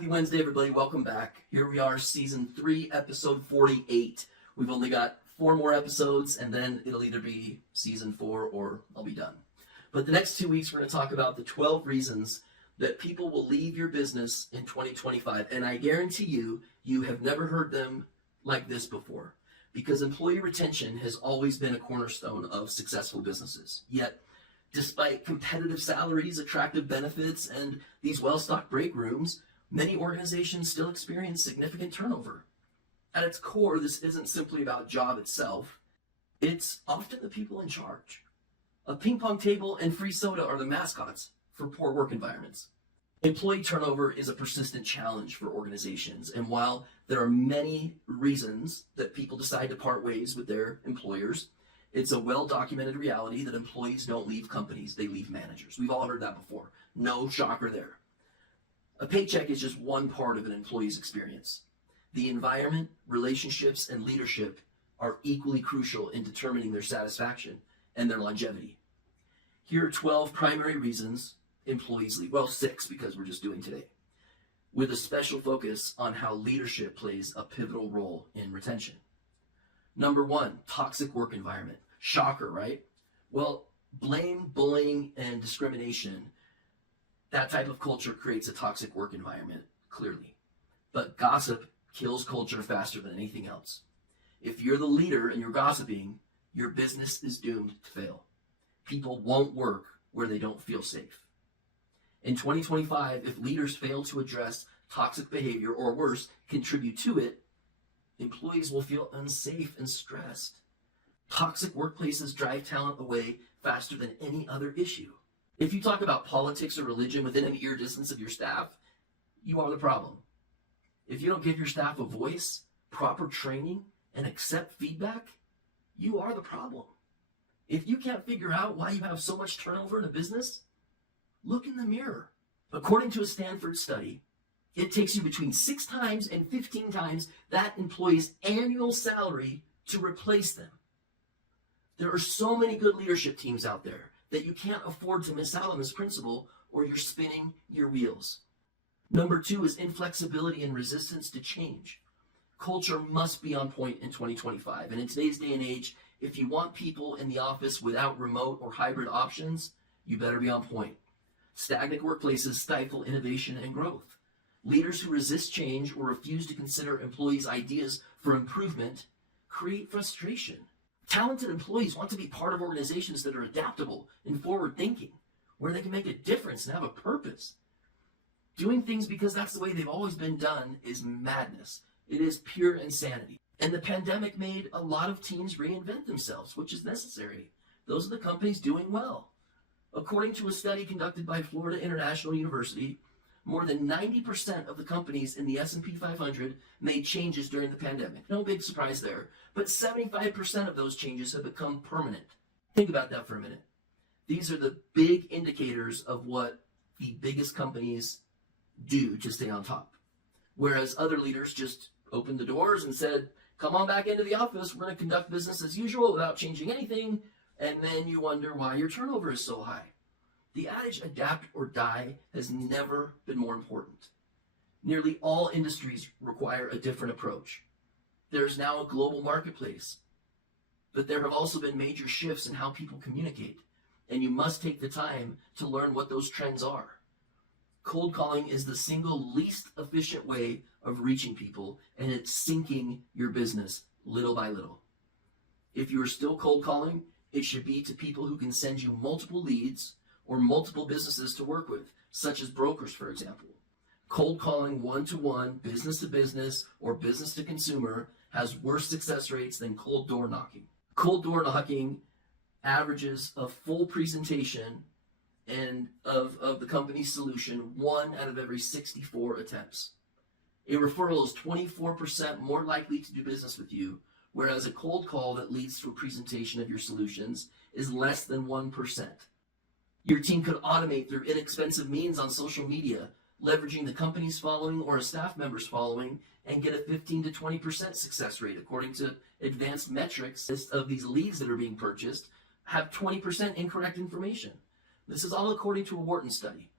Happy Wednesday, everybody. Welcome back. Here we are, Season 3, Episode 48. We've only got 4 more episodes, and then it'll either be Season 4 or I'll be done. But the next 2 weeks, we're going to talk about the 12 reasons that people will leave your business in 2025. And I guarantee you, you have never heard them like this before. Because employee retention has always been a cornerstone of successful businesses. Yet, despite competitive salaries, attractive benefits, and these well-stocked break rooms, many organizations still experience significant turnover. At its core, this isn't simply about job itself. It's often the people in charge. A ping pong table and free soda are the mascots for poor work environments. Employee turnover is a persistent challenge for organizations, and while there are many reasons that people decide to part ways with their employers, it's a well-documented reality that employees don't leave companies, they leave managers. We've all heard that before. No shocker there. A paycheck is just one part of an employee's experience. The environment, relationships, and leadership are equally crucial in determining their satisfaction and their longevity. Here are 12 primary reasons employees leave. Well, 6 because we're just doing today, with a special focus on how leadership plays a pivotal role in retention. Number 1, toxic work environment. Shocker, right? Well, blame, bullying, and discrimination, that type of culture creates a toxic work environment, clearly. But gossip kills culture faster than anything else. If you're the leader and you're gossiping, your business is doomed to fail. People won't work where they don't feel safe. In 2025, if leaders fail to address toxic behavior, or worse, contribute to it, employees will feel unsafe and stressed. Toxic workplaces drive talent away faster than any other issue. If you talk about politics or religion within an ear distance of your staff, you are the problem. If you don't give your staff a voice, proper training, and accept feedback, you are the problem. If you can't figure out why you have so much turnover in a business, look in the mirror. According to a Stanford study, it takes you between 6 times and 15 times that employee's annual salary to replace them. There are so many good leadership teams out there that you can't afford to miss out on this principle, or you're spinning your wheels. Number 2 is inflexibility and resistance to change. Culture must be on point in 2025. And in today's day and age, if you want people in the office without remote or hybrid options, you better be on point. Stagnant workplaces stifle innovation and growth. Leaders who resist change or refuse to consider employees' ideas for improvement create frustration. Talented employees want to be part of organizations that are adaptable and forward-thinking, where they can make a difference and have a purpose. Doing things because that's the way they've always been done is madness. It is pure insanity. And the pandemic made a lot of teams reinvent themselves, which is necessary. Those are the companies doing well. According to a study conducted by Florida International University, more than 90% of the companies in the S&P 500 made changes during the pandemic. No big surprise there. But 75% of those changes have become permanent. Think about that for a minute. These are the big indicators of what the biggest companies do to stay on top. Whereas other leaders just opened the doors and said, come on back into the office, we're going to conduct business as usual without changing anything, and then you wonder why your turnover is so high. The adage, adapt or die, has never been more important. Nearly all industries require a different approach. There is now a global marketplace, but there have also been major shifts in how people communicate, and you must take the time to learn what those trends are. Cold calling is the single least efficient way of reaching people, and it's sinking your business little by little. If you are still cold calling, it should be to people who can send you multiple leads or multiple businesses to work with, such as brokers, for example. Cold calling one-to-one, business-to-business, or business-to-consumer has worse success rates than cold door knocking. Cold door knocking averages a full presentation and of the company's solution 1 out of every 64 attempts. A referral is 24% more likely to do business with you, whereas a cold call that leads to a presentation of your solutions is less than 1%. Your team could automate through inexpensive means on social media, leveraging the company's following or a staff member's following, and get a 15 to 20% success rate. According to advanced metrics of these leads that are being purchased, have 20% incorrect information. This is all according to a Wharton study.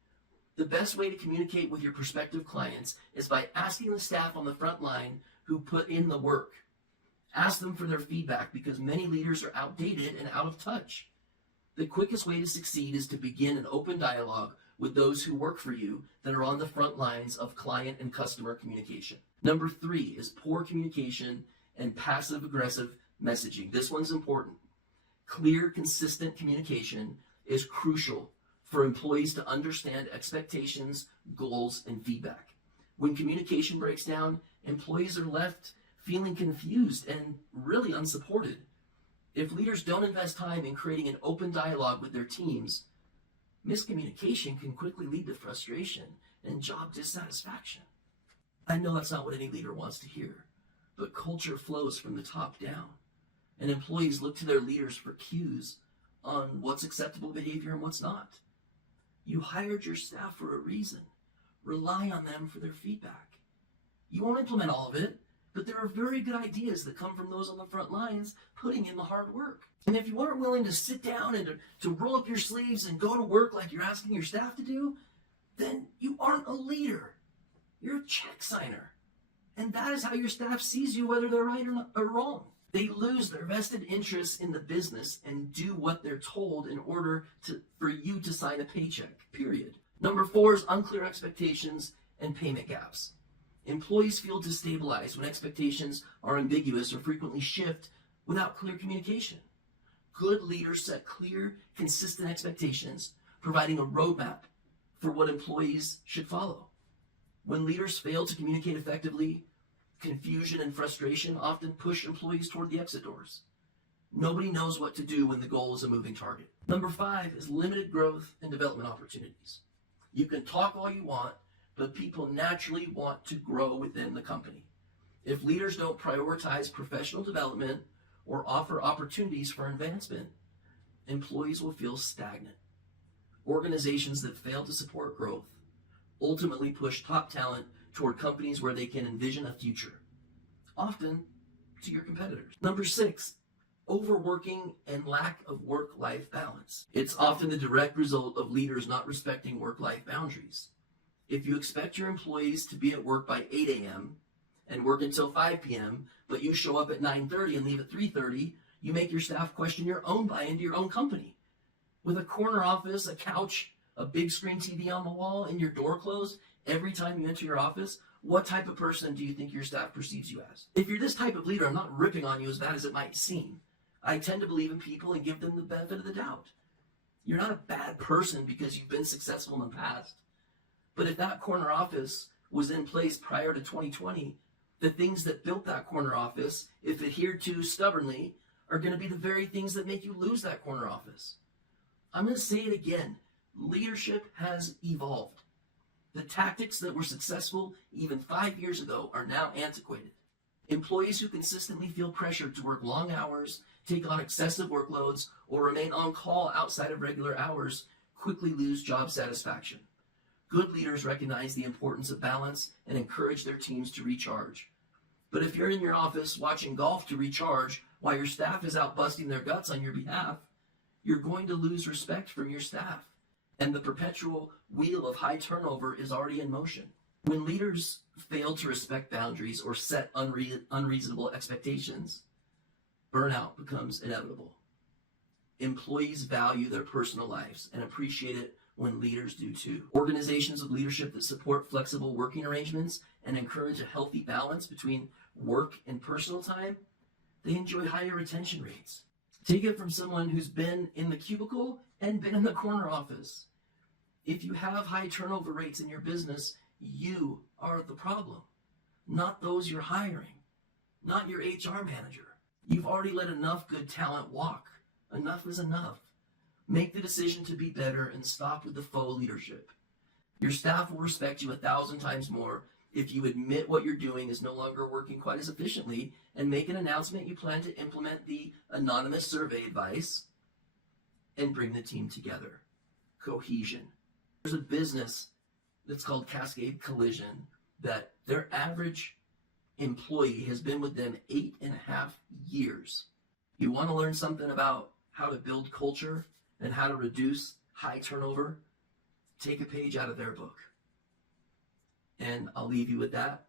The best way to communicate with your prospective clients is by asking the staff on the front line who put in the work. Ask them for their feedback because many leaders are outdated and out of touch. The quickest way to succeed is to begin an open dialogue with those who work for you that are on the front lines of client and customer communication. Number 3 is poor communication and passive-aggressive messaging. This one's important. Clear, consistent communication is crucial for employees to understand expectations, goals, and feedback. When communication breaks down, employees are left feeling confused and really unsupported. If leaders don't invest time in creating an open dialogue with their teams, miscommunication can quickly lead to frustration and job dissatisfaction. I know that's not what any leader wants to hear, but culture flows from the top down, and employees look to their leaders for cues on what's acceptable behavior and what's not. You hired your staff for a reason. Rely on them for their feedback. You won't implement all of it, but there are very good ideas that come from those on the front lines putting in the hard work. And if you aren't willing to sit down and to roll up your sleeves and go to work like you're asking your staff to do, then you aren't a leader. You're a check signer. And that is how your staff sees you, whether they're right or wrong. They lose their vested interest in the business and do what they're told in order for you to sign a paycheck, period. Number 4 is unclear expectations and payment gaps. Employees feel destabilized when expectations are ambiguous or frequently shift without clear communication. Good leaders set clear, consistent expectations, providing a roadmap for what employees should follow. When leaders fail to communicate effectively, confusion and frustration often push employees toward the exit doors. Nobody knows what to do when the goal is a moving target. Number 5 is limited growth and development opportunities. You can talk all you want, but people naturally want to grow within the company. If leaders don't prioritize professional development or offer opportunities for advancement, employees will feel stagnant. Organizations that fail to support growth ultimately push top talent toward companies where they can envision a future, often to your competitors. Number 6, overworking and lack of work-life balance. It's often the direct result of leaders not respecting work-life boundaries. If you expect your employees to be at work by 8 a.m. and work until 5 p.m., but you show up at 9:30 and leave at 3:30, you make your staff question your own buy-in to your own company. With a corner office, a couch, a big screen TV on the wall, and your door closed every time you enter your office, what type of person do you think your staff perceives you as? If you're this type of leader, I'm not ripping on you as bad as it might seem. I tend to believe in people and give them the benefit of the doubt. You're not a bad person because you've been successful in the past. But if that corner office was in place prior to 2020, the things that built that corner office, if adhered to stubbornly, are going to be the very things that make you lose that corner office. I'm going to say it again. Leadership has evolved. The tactics that were successful even 5 years ago are now antiquated. Employees who consistently feel pressured to work long hours, take on excessive workloads, or remain on call outside of regular hours quickly lose job satisfaction. Good leaders recognize the importance of balance and encourage their teams to recharge. But if you're in your office watching golf to recharge while your staff is out busting their guts on your behalf, you're going to lose respect from your staff. And the perpetual wheel of high turnover is already in motion. When leaders fail to respect boundaries or set unreasonable expectations, burnout becomes inevitable. Employees value their personal lives and appreciate it when leaders do too. Organizations with leadership that support flexible working arrangements and encourage a healthy balance between work and personal time, they enjoy higher retention rates. Take it from someone who's been in the cubicle and been in the corner office. If you have high turnover rates in your business, you are the problem, not those you're hiring, not your HR manager. You've already let enough good talent walk. Enough is enough. Make the decision to be better and stop with the faux leadership. Your staff will respect you 1,000 times more if you admit what you're doing is no longer working quite as efficiently and make an announcement you plan to implement the anonymous survey advice and bring the team together. Cohesion. There's a business that's called Cascade Collision that their average employee has been with them 8.5 years. You want to learn something about how to build culture and how to reduce high turnover? take a page out of their book. And I'll leave you with that.